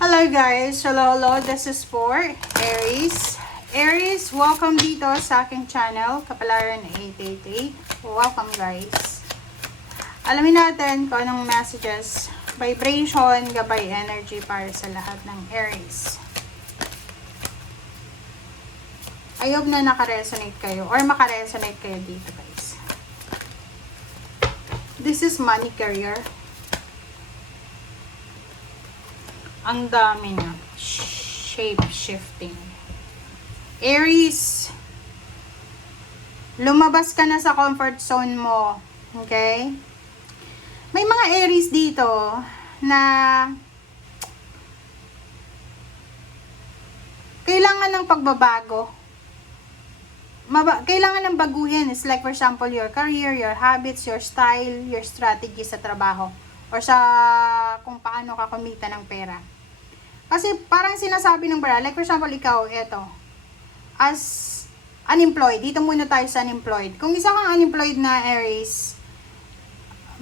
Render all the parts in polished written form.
Hello guys, hello, this is for Aries. Aries, welcome dito sa aking channel, Kapalaran 888. Welcome guys. Alamin natin kung anong messages, vibration, gabay energy para sa lahat ng Aries. I hope na nakaresonate kayo or makaresonate kayo dito guys. This is money career. Ang dami na. Shape shifting. Aries, lumabas ka na sa comfort zone mo. Okay? May mga Aries dito na kailangan ng pagbabago. Kailangan ng baguhin. It's like for example, your career, your habits, your style, your strategy sa trabaho. Or sa kung paano ka kumita ng pera. Kasi parang sinasabi ng bara, like for example, ikaw, eto, as unemployed, dito muna tayo sa unemployed. Kung isa kang unemployed na Aries,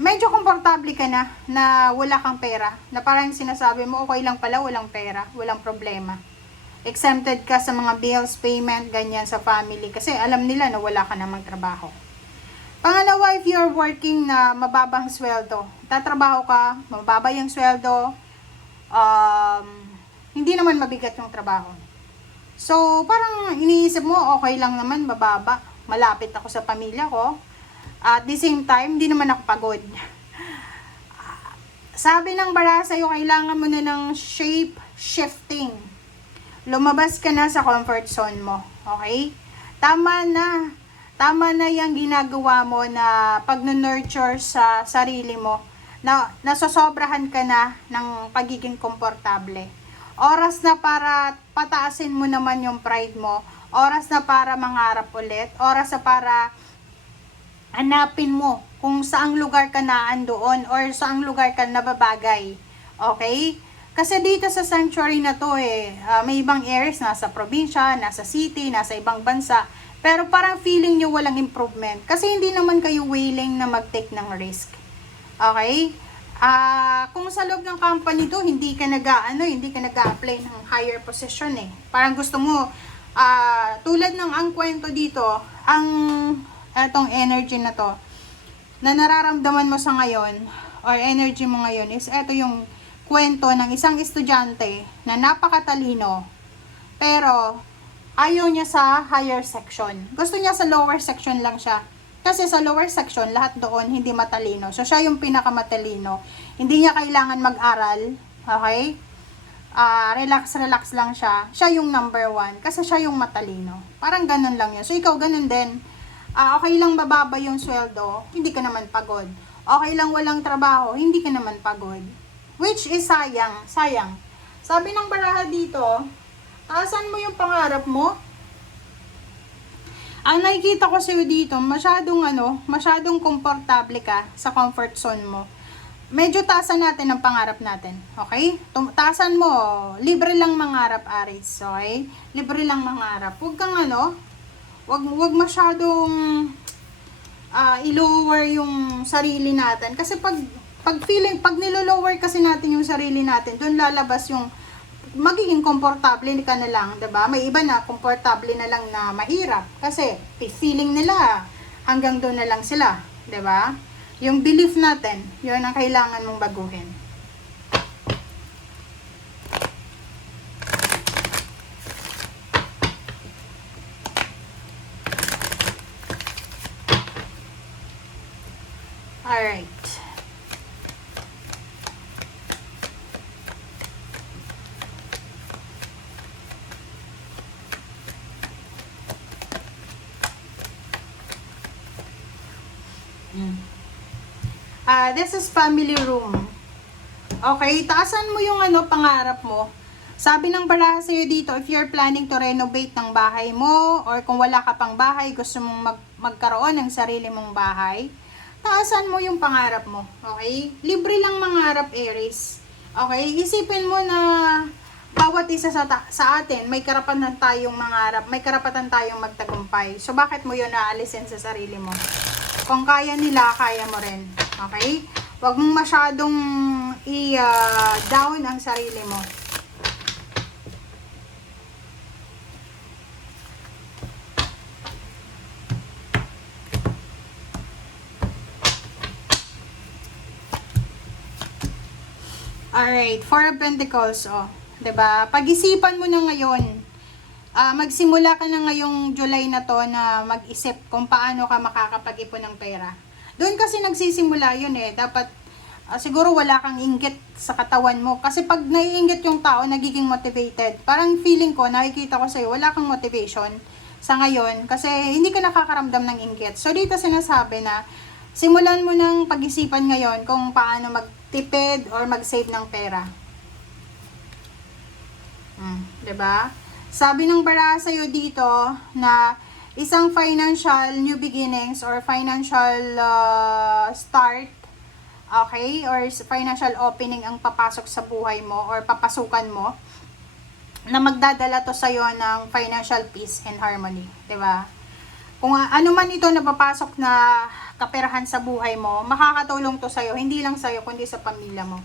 medyo komportable ka na wala kang pera. Na parang sinasabi mo, okay lang pala, walang pera, walang problema. Exempted ka sa mga bills, payment, ganyan sa family. Kasi alam nila na wala ka namang trabaho. Pangalawa, if you're working na mababang sweldo, tatrabaho ka, mababa yung sweldo, hindi naman mabigat yung trabaho. So, parang iniisip mo, okay lang naman, mababa, malapit ako sa pamilya ko. At the same time, hindi naman ako pagod. Sabi ng bara sa'yo, kailangan mo na ng shape shifting. Lumabas ka na sa comfort zone mo, okay? Tama na yung ginagawa mo na pag-nurture sa sarili mo, na nasosobrahan ka na ng pagiging komportable. Oras na para pataasin mo naman yung pride mo, oras na para mangarap ulit, oras na para hanapin mo kung saang lugar ka naandoon or saang lugar ka nababagay. Okay? Kasi dito sa sanctuary na to may ibang Aries nasa probinsya, nasa city, nasa ibang bansa. Pero parang feeling nyo walang improvement. Kasi hindi naman kayo willing na mag-take ng risk. Okay? Kung sa loob ng company to, hindi ka nag-a-apply ng higher position Parang gusto mo, tulad ng ang kwento dito, etong energy na to, na nararamdaman mo sa ngayon, or energy mo ngayon, is eto yung kwento ng isang estudyante na napakatalino, pero ayaw niya sa higher section. Gusto niya sa lower section lang siya. Kasi sa lower section, lahat doon hindi matalino. So, siya yung pinakamatalino. Hindi niya kailangan mag-aral. Okay? Relax lang siya. Siya yung number 1. Kasi siya yung matalino. Parang ganun lang yun. So, ikaw ganun din. Okay lang bababa yung sweldo, hindi ka naman pagod. Okay lang walang trabaho, hindi ka naman pagod. Which is sayang. Sabi ng baraha dito, taasan mo yung pangarap mo. Ang nakikita ko sa'yo dito, masyadong komportable ka sa comfort zone mo. Medyo taasan natin ang pangarap natin. Okay? Taasan mo, libre lang mangarap, Aries. Okay? Libre lang mangarap. Huwag kang wag masyadong i-lower yung sarili natin. Kasi pag nilo-lower kasi natin yung sarili natin, doon lalabas yung magiging komportable ka na lang, 'di ba? May iba na komportable na lang na mahirap kasi feeling nila hanggang doon na lang sila, 'di ba? Yung belief natin, 'yun ang kailangan mong baguhin. All right. This is family room. Okay, taasan mo yung pangarap mo. Sabi ng baraha sa'yo dito, if you're planning to renovate ng bahay mo, or kung wala ka pang bahay, gusto mong magkaroon ng sarili mong bahay, taasan mo yung pangarap mo. Okay? Libre lang mangarap, Aries. Okay? Isipin mo na bawat isa sa atin, may karapatan tayong mangarap, may karapatan tayong magtagumpay. So, bakit mo yun naalisin sa sarili mo? Kung kaya nila, kaya mo rin. Okay? Huwag mong masyadong i-down ang sarili mo. Alright, Four of Pentacles, oh. 'Di ba? Pag-isipan mo na ngayon. Magsimula ka na ngayong July na to na mag-isip kung paano ka makakapag-ipon ng pera. Doon kasi nagsisimula yun eh. Dapat, siguro wala kang inggit sa katawan mo. Kasi pag naiinggit yung tao, nagiging motivated. Parang feeling ko, nakikita ko sa'yo, wala kang motivation sa ngayon. Kasi hindi ka nakakaramdam ng inggit. So dito sinasabi na, simulan mo ng pag-isipan ngayon kung paano magtipid or mag-save ng pera. 'Di ba? Sabi ng baraha sa'yo dito na isang financial new beginnings or financial start, okay? Or financial opening ang papasok sa buhay mo or papasukan mo na magdadala to sa'yo ng financial peace and harmony. 'Di ba? Kung ano man ito na papasok na kaperahan sa buhay mo, makakatulong to sa'yo, hindi lang sa'yo, kundi sa pamilya mo.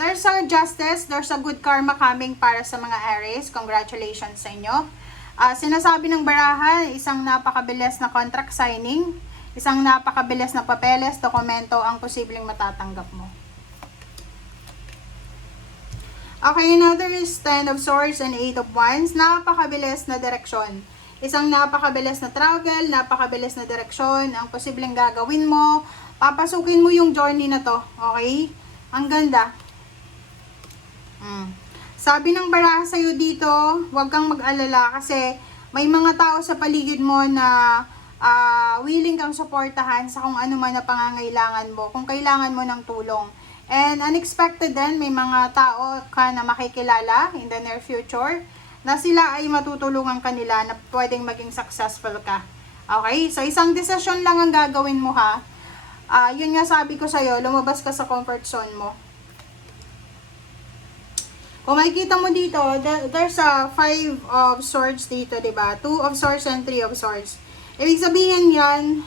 There's a justice, there's a good karma coming para sa mga Aries. Congratulations sa inyo. Sinasabi ng baraha, isang napakabilis na contract signing, isang napakabilis na papeles, dokumento ang posibleng matatanggap mo. Okay, another is Ten of Swords and Eight of Wands. Napakabilis na direksyon. Isang napakabilis na travel, napakabilis na direksyon, ang posibleng gagawin mo. Papasukin mo yung journey na to, okay? Ang ganda. Sabi ng baraha sa'yo dito, huwag kang mag-alala kasi may mga tao sa paligid mo na willing kang suportahan sa kung ano man na pangangailangan mo, kung kailangan mo ng tulong. And unexpected din, may mga tao ka na makikilala in the near future na sila ay matutulungan kanila na pwedeng maging successful ka. Okay? So, isang desisyon lang ang gagawin mo ha. Yun nga sabi ko sa'yo, lumabas ka sa comfort zone mo. Kung makikita mo dito, there's a Five of Swords dito, diba? Two of Swords and Three of Swords. Ibig sabihin yan,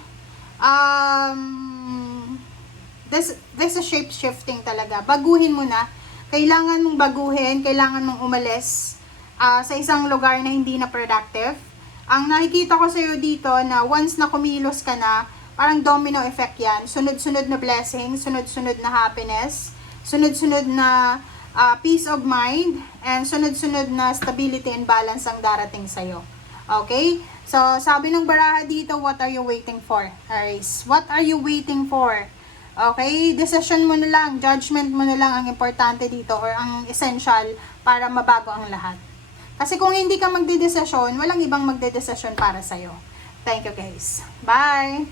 this is shape-shifting talaga. Baguhin mo na. Kailangan mong baguhin, kailangan mong umalis sa isang lugar na hindi na productive. Ang nakikita ko sa'yo dito na once na kumilos ka na, parang domino effect yan. Sunod-sunod na blessing, sunod-sunod na happiness, sunod-sunod na peace of mind, and sunod-sunod na stability and balance ang darating sa'yo. Okay? So, sabi ng baraha dito, what are you waiting for? Aries, what are you waiting for? Okay? Decision mo na lang, judgment mo na lang ang importante dito or ang essential para mabago ang lahat. Kasi kung hindi ka magdedesisyon, walang ibang magdedesisyon para sa'yo. Thank you guys. Bye!